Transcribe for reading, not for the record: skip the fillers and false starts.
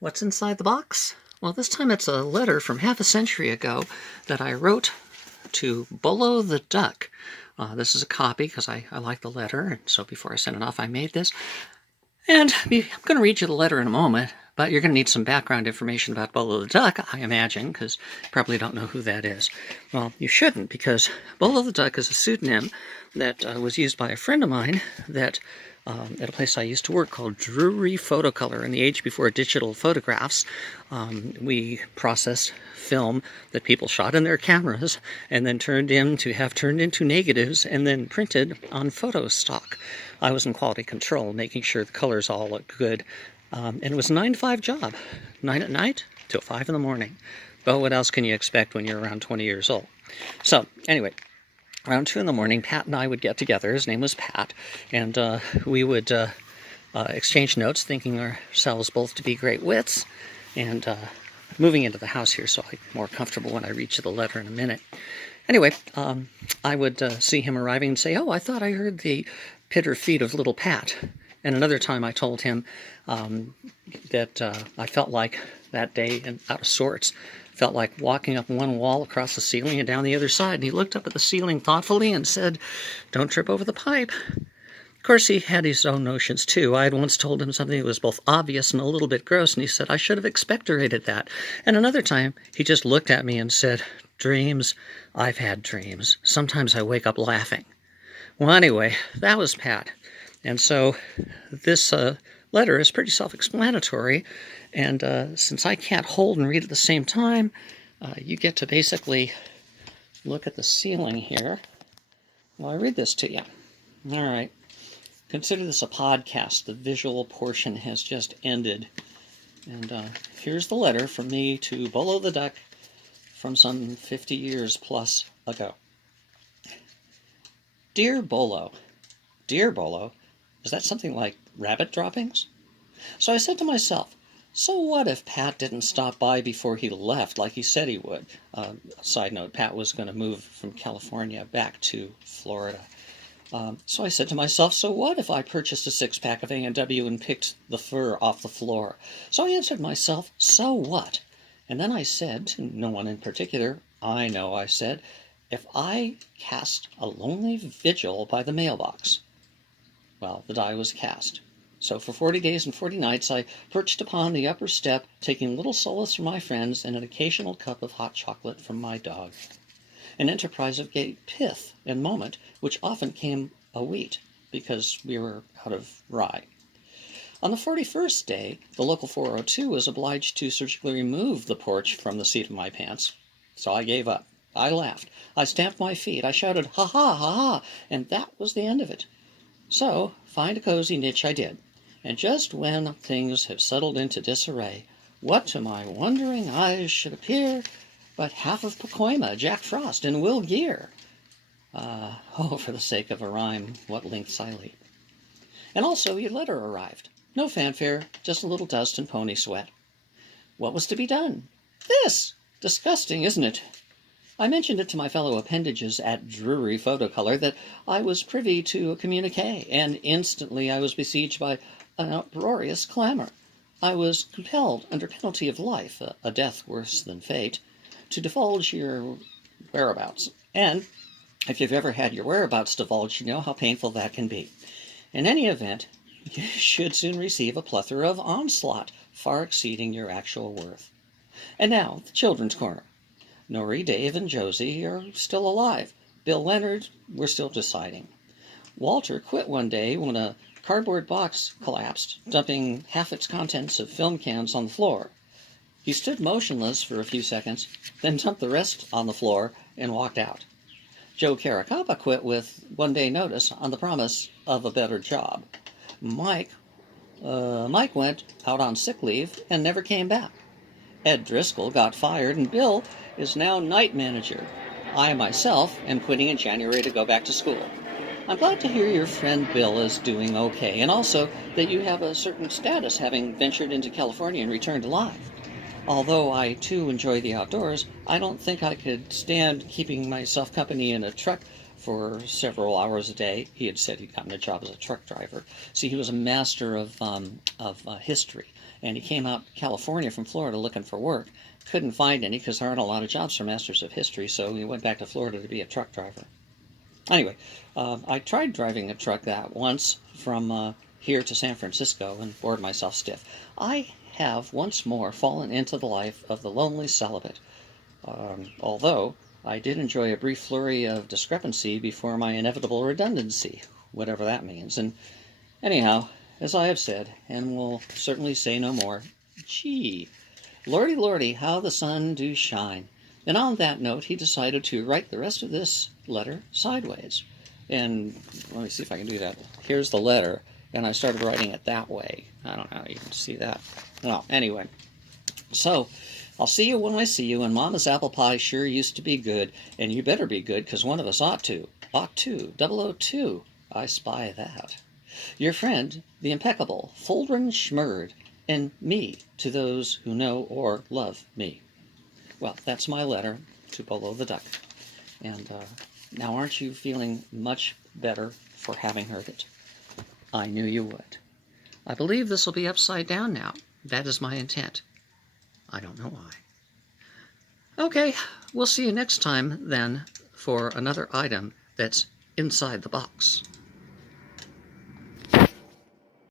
What's inside the box? Well, this time it's a letter from half a century ago that I wrote to Bollo the Duck. This is a copy because I like the letter, and so before I sent it off, I made this. And I'm going to read you the letter in a moment, but you're going to need some background information about Bollo the Duck, I imagine, because you probably don't know who that is. Well, you shouldn't, because Bollo the Duck is a pseudonym that was used by a friend of mine that at a place I used to work called Drewry Photocolor. In the age before digital photographs, we processed film that people shot in their cameras and then turned into negatives and then printed on photo stock. I was in quality control, making sure the colors all looked good. And it was a 9 to 5 job, 9 at night till 5 in the morning. But what else can you expect when you're around 20 years old? So anyway, around 2 in the morning, Pat and I would get together. His name was Pat, and we would exchange notes, thinking ourselves both to be great wits, and moving into the house here so I'm more comfortable when I read you the letter in a minute. Anyway, I would see him arriving and say, "Oh, I thought I heard the pitter feet of little Pat." And another time I told him that I felt like that day and out of sorts. Felt like walking up one wall across the ceiling and down the other side. And he looked up at the ceiling thoughtfully and said, "Don't trip over the pipe." Of course, he had his own notions, too. I had once told him something that was both obvious and a little bit gross, and he said, "I should have expectorated that." And another time, he just looked at me and said, "Dreams, I've had dreams. Sometimes I wake up laughing." Well, anyway, that was Pat. And so this letter is pretty self-explanatory, and since I can't hold and read at the same time, you get to basically look at the ceiling here while I read this to you. All right. Consider this a podcast. The visual portion has just ended. And here's the letter from me to Bollo the Duck from some 50 years plus ago. Dear Bollo. Dear Bollo? Is that something like rabbit droppings? So I said to myself, so what if Pat didn't stop by before he left like he said he would? Side note, Pat was going to move from California back to Florida. So I said to myself, so what if I purchased a 6-pack of A&W and picked the fur off the floor? So I answered myself, so what? And then I said, to no one in particular, I know, I said, if I cast a lonely vigil by the mailbox. Well, the die was cast. So for 40 days and 40 nights I perched upon the upper step, taking little solace from my friends and an occasional cup of hot chocolate from my dog. An enterprise of great pith and moment, which often came a wheat, because we were out of rye. On the 41st day, the local 402 was obliged to surgically remove the porch from the seat of my pants. So I gave up. I laughed. I stamped my feet. I shouted, "Ha ha, ha ha," and that was the end of it. So, find a cozy niche I did. And just when things have settled into disarray, what to my wondering eyes should appear but half of Pacoima, Jack Frost, and Will Gear? For the sake of a rhyme, what lengths I leap. And also your letter arrived. No fanfare, just a little dust and pony sweat. What was to be done? This! Disgusting, isn't it? I mentioned it to my fellow appendages at Drewry Photocolor that I was privy to a communiqué, and instantly I was besieged by an uproarious clamor. I was compelled, under penalty of life, a death worse than fate, to divulge your whereabouts. And if you've ever had your whereabouts divulged, you know how painful that can be. In any event, you should soon receive a plethora of onslaught, far exceeding your actual worth. And now, the children's corner. Nori, Dave, and Josie are still alive. Bill Leonard, we're still deciding. Walter quit one day when a cardboard box collapsed, dumping half its contents of film cans on the floor. He stood motionless for a few seconds, then dumped the rest on the floor and walked out. Joe Caracappa quit with 1 day notice on the promise of a better job. Mike went out on sick leave and never came back. Ed Driscoll got fired, and Bill is now night manager. I myself am quitting in January to go back to school. I'm glad to hear your friend Bill is doing okay, and also that you have a certain status, having ventured into California and returned alive. Although I, too, enjoy the outdoors, I don't think I could stand keeping myself company in a truck for several hours a day. He had said he'd gotten a job as a truck driver. See, he was a master of history, and he came out to California from Florida looking for work. Couldn't find any because there aren't a lot of jobs for masters of history, so he went back to Florida to be a truck driver. Anyway, I tried driving a truck that once from here to San Francisco and bored myself stiff. I have once more fallen into the life of the lonely celibate, although I did enjoy a brief flurry of discrepancy before my inevitable redundancy, whatever that means. And anyhow, as I have said, and will certainly say no more, gee, lordy, lordy, how the sun do shine. And on that note, he decided to write the rest of this letter sideways. And let me see if I can do that. Here's the letter, and I started writing it that way. I don't know, you can see that. Well, anyway, so I'll see you when I see you, and Mama's apple pie sure used to be good, and you better be good, 'cause one of us ought to. Ought to. 002. I spy that. Your friend, the impeccable Fuldren Schmurd, and me to those who know or love me. Well, that's my letter to Bollo the Duck. And now aren't you feeling much better for having heard it? I knew you would. I believe this will be upside down now. That is my intent. I don't know why. Okay, we'll see you next time then for another item that's inside the box.